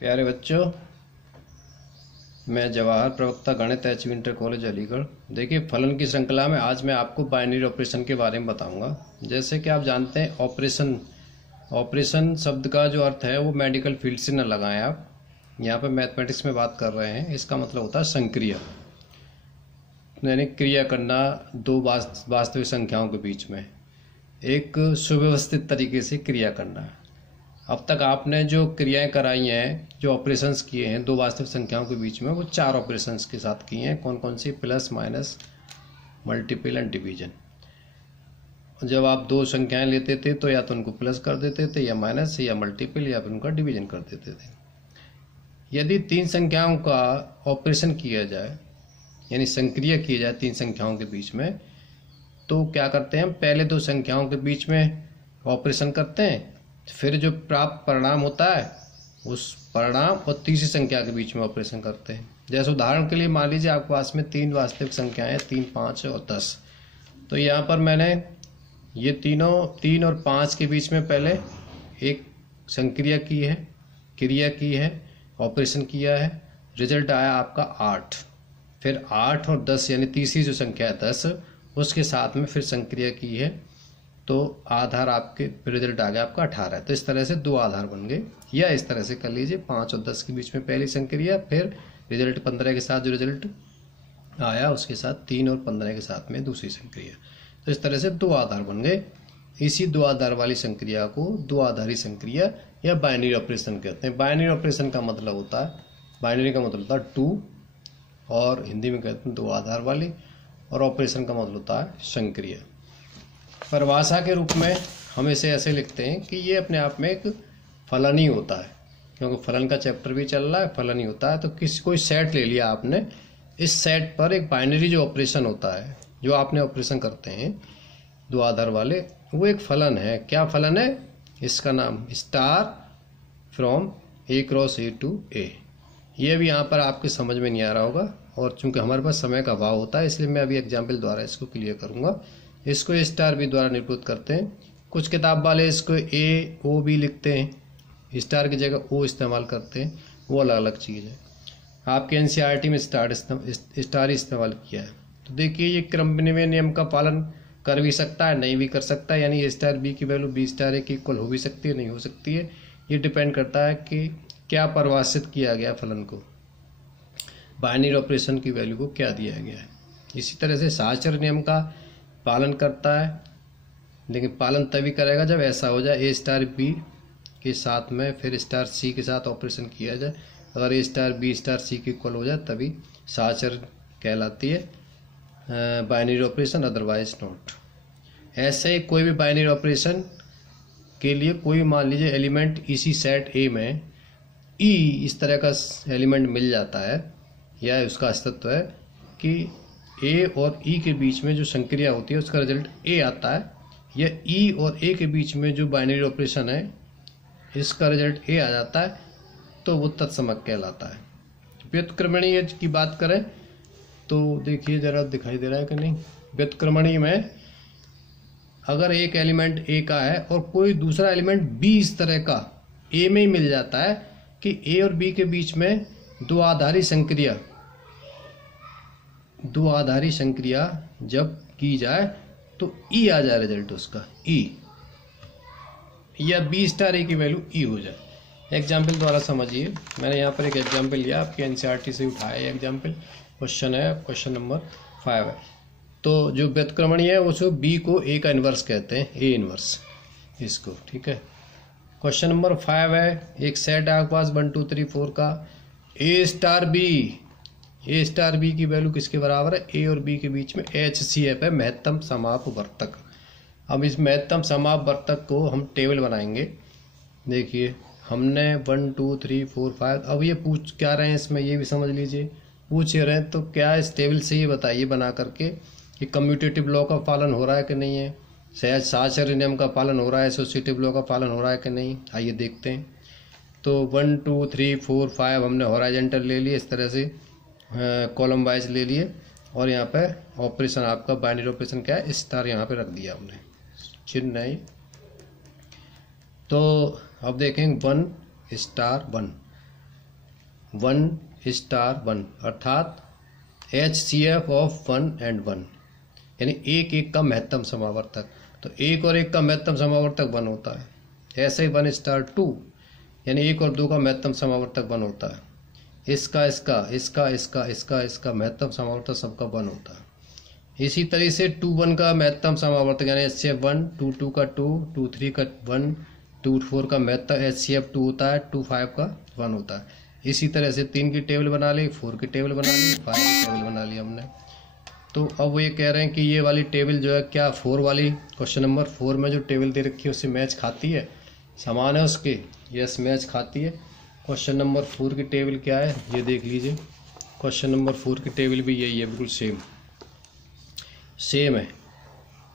प्यारे बच्चों, मैं जवाहर प्रवक्ता गणित एच इंटर कॉलेज अलीगढ़। देखिए, फलन की श्रृंखला में आज मैं आपको बाइनरी ऑपरेशन के बारे में बताऊंगा। जैसे कि आप जानते हैं, ऑपरेशन शब्द का जो अर्थ है वो मेडिकल फील्ड से न लगाएं। आप यहाँ पर मैथमेटिक्स में बात कर रहे हैं। इसका मतलब होता है संक्रिया, यानी क्रिया करना दो वास्तविक संख्याओं के बीच में एक सुव्यवस्थित तरीके से क्रिया करना है। अब तक आपने जो क्रियाएं कराई हैं, जो ऑपरेशंस किए हैं दो वास्तविक संख्याओं के बीच में, वो 4 ऑपरेशंस के साथ किए हैं। कौन कौन सी? Plus, minus, multiple and division. जब आप दो संख्याएं लेते थे तो या तो उनको प्लस कर देते थे, या माइनस, या मल्टीपल, या फिर उनका डिवीजन कर देते थे। यदि 3 संख्याओं का ऑपरेशन किया जाए, यानी संक्रिया किया जाए 3 संख्याओं के बीच में, तो क्या करते हैं हम? पहले 2 संख्याओं के बीच में ऑपरेशन करते हैं, फिर जो प्राप्त परिणाम होता है उस परिणाम और तीसरी संख्या के बीच में ऑपरेशन करते हैं। जैसे उदाहरण के लिए मान लीजिए आपके पास में 3 वास्तविक संख्याएं हैं, 3, 5 और 10। तो यहाँ पर मैंने ये तीनों 3 और 5 के बीच में पहले एक संक्रिया की है, क्रिया की है, ऑपरेशन किया है। रिजल्ट आया आपका 8। फिर 8 और 10 यानी तीसरी जो संख्या है 10, उसके साथ में फिर संक्रिया की है, तो आधार आपके रिजल्ट आ गया आपका 18। तो इस तरह से 2 आधार बन गए। या इस तरह से कर लीजिए, 5 और 10 के बीच में पहली संक्रिया, फिर रिजल्ट 15 के साथ जो रिजल्ट आया उसके साथ 3 और 15 के साथ में दूसरी संक्रिया। तो इस तरह से 2 आधार बन गए। इसी 2 आधार वाली संक्रिया को 2 आधारी संक्रिया या बाइनरी ऑपरेशन कहते हैं। बाइनरी ऑपरेशन का मतलब होता है, बाइनरी का मतलब होता है 2, और हिंदी में कहते हैं 2 आधार वाली, और ऑपरेशन का मतलब होता है संक्रिया। परिभाषा के रूप में हम इसे ऐसे लिखते हैं कि ये अपने आप में एक फलन ही होता है, क्योंकि फलन का चैप्टर भी चल रहा है, फलन ही होता है। तो कोई सेट ले लिया आपने, इस सेट पर एक बाइनरी जो ऑपरेशन होता है, जो आपने ऑपरेशन करते हैं 2 आधार वाले, वो एक फलन है। क्या फलन है? इसका नाम star from A cross A to A. ये भी यहाँ पर आपके समझ में नहीं आ रहा होगा, और चूंकि हमारे पास समय का अभाव होता है इसलिए मैं अभी एग्जाम्पल द्वारा इसको क्लियर करूँगा। इसको ए स्टार बी द्वारा निरूपित करते हैं। कुछ किताब वाले इसको ए ओ बी लिखते हैं, स्टार की जगह ओ इस्तेमाल करते हैं, वो अलग अलग चीज़ है। आपके एनसीईआरटी में स्टार ही इस्तेमाल किया है। तो देखिए, ये क्रमनिवय नियम का पालन कर भी सकता है, नहीं भी कर सकता है। यानी ए स्टार बी की वैल्यू बी स्टार ए की इक्वल हो भी सकती है, नहीं हो सकती है। ये डिपेंड करता है कि क्या परिभाषित किया गया फलन को, बाइनरी ऑपरेशन की वैल्यू को क्या दिया गया है। इसी तरह से साहचर्य नियम का पालन करता है, लेकिन पालन तभी करेगा जब ऐसा हो जाए ए स्टार बी के साथ में फिर स्टार सी के साथ ऑपरेशन किया जाए। अगर ए स्टार बी स्टार सी के इक्वल हो जाए तभी साहचर्य कहलाती है बाइनरी ऑपरेशन, अदरवाइज नॉट। ऐसे ही कोई भी बाइनरी ऑपरेशन के लिए कोई मान लीजिए एलिमेंट इसी सेट ए में ई इस तरह का एलिमेंट मिल जाता है, या उसका अस्तित्व है कि ए और ई के बीच में जो संक्रिया होती है उसका रिजल्ट ए आता है, या ई और ए के बीच में जो बाइनरी ऑपरेशन है इसका रिजल्ट ए आ जाता है, तो वो तत्समक कहलाता है। व्युत्क्रमणीय की बात करें तो देखिए जरा दिखाई दे रहा है कि नहीं। व्युत्क्रमणीय में अगर एक एलिमेंट ए का है और कोई दूसरा एलिमेंट बी इस तरह का ए में ही मिल जाता है कि ए और बी के बीच में 2 आधारी संक्रिया जब की जाए तो ई आ जाए रिजल्ट उसका ई, या बी स्टार ए की वैल्यू ई हो जाए। एग्जाम्पल द्वारा समझिए, मैंने यहाँ पर एक एग्जाम्पल लिया, आपके एनसीईआरटी से उठाया एग्जाम्पल। क्वेश्चन है, क्वेश्चन नंबर 5 है। तो जो व्युत्क्रमणीय है उसको बी को ए का इन्वर्स कहते हैं, ए इन्वर्स इसको, ठीक है। क्वेश्चन नंबर 5 है, एक सेट है आपके पास 1 2 3 4 का। ए स्टार बी की वैल्यू किसके बराबर है? ए और बी के बीच में HCF है, महत्तम समापवर्तक। अब इस महत्तम समापवर्तक को हम टेबल बनाएंगे। देखिए, हमने 1 2 3 4 5, अब ये पूछ क्या रहे हैं इसमें, ये भी समझ लीजिए। पूछ रहे हैं तो क्या इस टेबल से ये बताइए बना करके कि कम्यूटेटिव लॉ का पालन हो रहा है कि नहीं है, साहचर्य नियम का पालन हो रहा है, एसोसिएटिव लॉ का पालन हो रहा है कि नहीं। आइए देखते हैं। तो 1 2 3 4 5 हमने हॉरिजॉन्टल ले लिए, इस तरह से कॉलम वाइज ले लिए, और यहाँ पे ऑपरेशन आपका बाइनरी ऑपरेशन क्या है, स्टार यहाँ पे रख दिया हमने, चिन्ह नहीं। तो अब देखें 1 स्टार 1, 1 स्टार 1 अर्थात HCF ऑफ 1 and 1, यानी एक एक का महत्तम समावर्तक। तो एक और एक का महत्तम समावर्तक 1 होता है। ऐसे ही 1 स्टार 2 यानी एक और 2 का महत्तम समावर्तक 1 होता है। इसका इसका इसका इसका इसका इसका महत्तम समावर्तक सबका 1 होता है। इसी तरह से 2 1 का महत्तम समावर्तक यानी HCF 1, 2 2 का 2, 2 3 का 1, 2 4 का महत्तम HCF 2 होता है, 2 5 का 1 होता है। इसी तरह से 3 की टेबल बना ली, 4 की टेबल बना ली, 5 की टेबल बना ली हमने। तो अब वो ये कह रहे हैं कि ये वाली टेबल जो है क्या 4 वाली क्वेश्चन नंबर 4 में जो टेबल दे रखी है उससे मैच खाती है, समान है उसके? यस, मैच खाती है। क्वेश्चन नंबर 4 की टेबल क्या है ये देख लीजिए। क्वेश्चन नंबर 4 की टेबल भी यही है, बिल्कुल सेम है,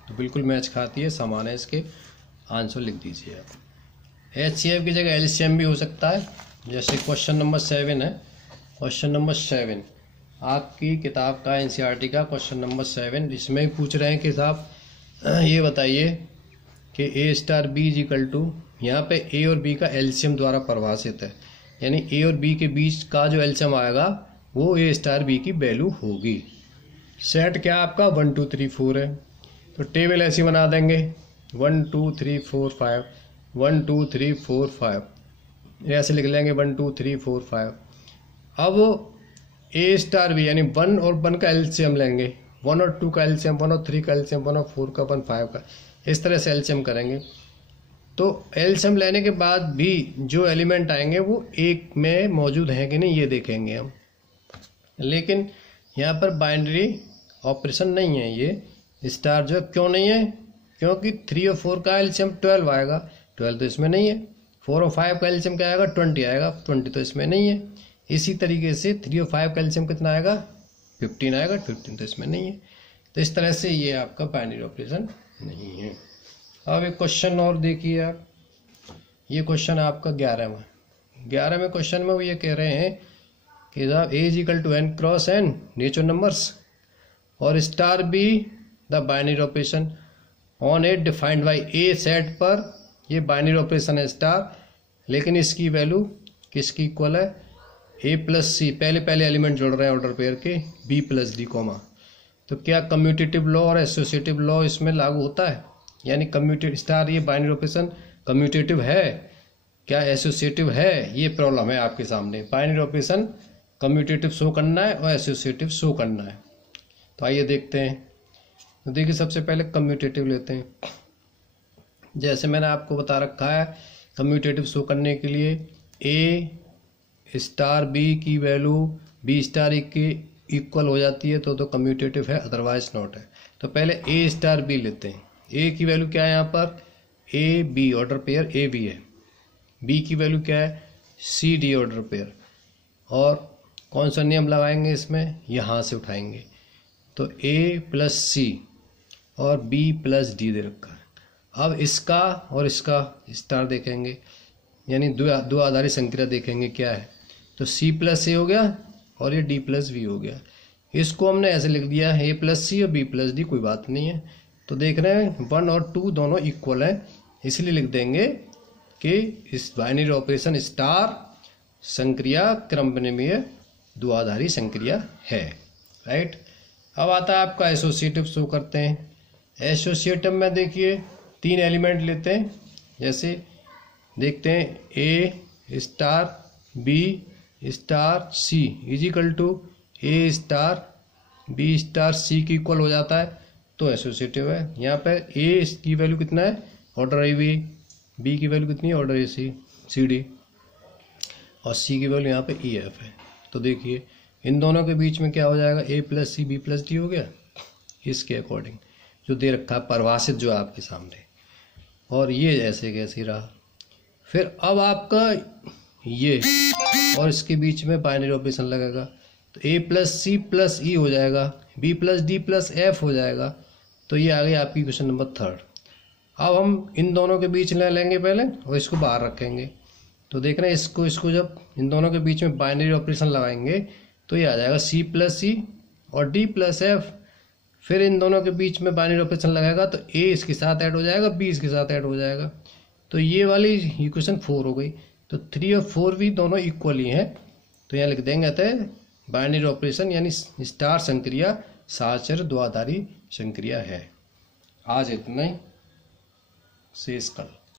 तो बिल्कुल मैच खाती है, समान है। इसके आंसर लिख दीजिए आप। HCF की जगह LCM भी हो सकता है, जैसे क्वेश्चन नंबर 7 है। क्वेश्चन नंबर 7 आपकी किताब का NCERT का क्वेश्चन नंबर 7, इसमें पूछ रहे हैं कि साहब ये बताइए कि A star B is equal to, यहाँ पे A और B का LCM द्वारा परिभाषित है, यानी A और B के बीच का जो LCM आएगा वो A स्टार B की वैल्यू होगी। सेट क्या आपका 1 2 3 4 है, तो टेबल ऐसी बना देंगे 1 2 3 4 5, 1 2 3 4 5, ऐसे लिख लेंगे 1 2 3 4 5। अब A स्टार B यानी 1 और 1 का LCM लेंगे, 1 और 2 का LCM, 1 और 3 का LCM, 1 और 4 का, 1 5 का, इस तरह से LCM करेंगे। तो LCM लेने के बाद भी जो एलिमेंट आएंगे वो एक में मौजूद हैं कि नहीं ये देखेंगे हम। लेकिन यहाँ पर बाइनरी ऑपरेशन नहीं है, ये स्टार जो क्यों नहीं है, क्योंकि 3 और 4 का LCM 12 आएगा, 12 तो इसमें नहीं है। 4 और 5 का LCM क्या आएगा, 20 आएगा, 20 तो इसमें नहीं है। इसी तरीके से 3 और 5 का LCM कितना आएगा, 15 आएगा, 15 तो इसमें नहीं है। तो इस तरह से ये आपका बाइनरी ऑपरेशन नहीं है। अब एक क्वेश्चन और देखिए आप, ये क्वेश्चन आपका 11वें क्वेश्चन में वो ये कह रहे हैं कि साहब A is equal to n cross n natural numbers और star be the binary operation on A defined by a set पर। ये बाइनरी ऑपरेशन है स्टार, लेकिन इसकी वैल्यू किसकी इक्वल है, A प्लस सी, पहले एलिमेंट जोड़ रहे हैं ऑर्डर पेयर के, B प्लस डी कॉमा। तो क्या कम्यूटेटिव लॉ और एसोसिएटिव लॉ इसमें लागू होता है, यानी कम्यूटेटिव स्टार ये बाइनरी ऑपरेशन कम्यूटेटिव है क्या एसोसिएटिव है, ये प्रॉब्लम है आपके सामने। बाइनरी ऑपरेशन कम्यूटेटिव शो करना है और एसोसिएटिव शो करना है। तो आइए देखते हैं। तो देखिए सबसे पहले कम्यूटेटिव लेते हैं। जैसे मैंने आपको बता रखा है कम्यूटेटिव शो करने के लिए A स्टार B की वैल्यू B स्टार के इक्वल हो जाती है तो कम्यूटेटिव है, अदरवाइज नॉट है। तो पहले A स्टार B लेते हैं। A की वैल्यू क्या है यहाँ पर, A B order pair A B है। B की वैल्यू क्या है, C D ऑर्डर पेयर। और कौन सा नियम लगाएंगे इसमें, यहाँ से उठाएंगे। तो A प्लस C और B प्लस D दे रखा है। अब इसका और इसका स्टार देखेंगे, यानी दो आधारित संक्रिया देखेंगे क्या है। तो C प्लस A हो गया और ये D प्लस B हो गया। इसको हमने ऐसे लिख दिया A प्लस C और B प्लस D, कोई बात नहीं है। तो देख रहे हैं 1 और 2 दोनों इक्वल है, इसलिए लिख देंगे कि इस बाइनरी ऑपरेशन स्टार संक्रिया क्रमपरिमेय द्विआधारी संक्रिया है, राइट। अब आता है आपका एसोसिएटिव शो करते हैं। एसोसिएटिव में देखिए 3 एलिमेंट लेते हैं, जैसे देखते हैं A star B star C is equal to A star B star C की इक्वल हो जाता है तो एसोसिएटिव है। यहाँ पे A की वैल्यू कितना है, ऑर्डर AB, B की वैल्यू कितनी है, ऑर्डर AC CD, और C की वैल्यू यहाँ पे EF है। तो देखिए इन दोनों के बीच में क्या हो जाएगा, A plus C B plus D हो गया, इसके अकॉर्डिंग जो दे रखा है परिभाषित जो है आपके सामने। और ये ऐसे कैसे रहा। फिर अब आपका ये और इसके बीच में बाइनरी ऑपरेशन लगेगा, तो A plus C plus E हो जाएगा, B plus D plus F हो जाएगा। तो ये आ गई आपकी क्वेश्चन नंबर 3। अब हम इन दोनों के बीच ले लेंगे पहले और इसको बाहर रखेंगे। तो देख रहे हैं इसको जब इन दोनों के बीच में बाइनरी ऑपरेशन लगाएंगे तो ये आ जाएगा C प्लस C और D प्लस F। फिर इन दोनों के बीच में बाइनरी ऑपरेशन लगाएगा तो A इसके साथ ऐड हो जाएगा, B इसके साथ ऐड हो जाएगा। तो ये वाली इक्वेशन 4 हो गई। तो 3 और 4 भी दोनों इक्वल ही हैं, तो यहाँ लिख देंगे अतः बाइनरी ऑपरेशन यानी स्टार संक्रिया साचर द्वाधारी संक्रिया है। आज इतना ही, शेष कल।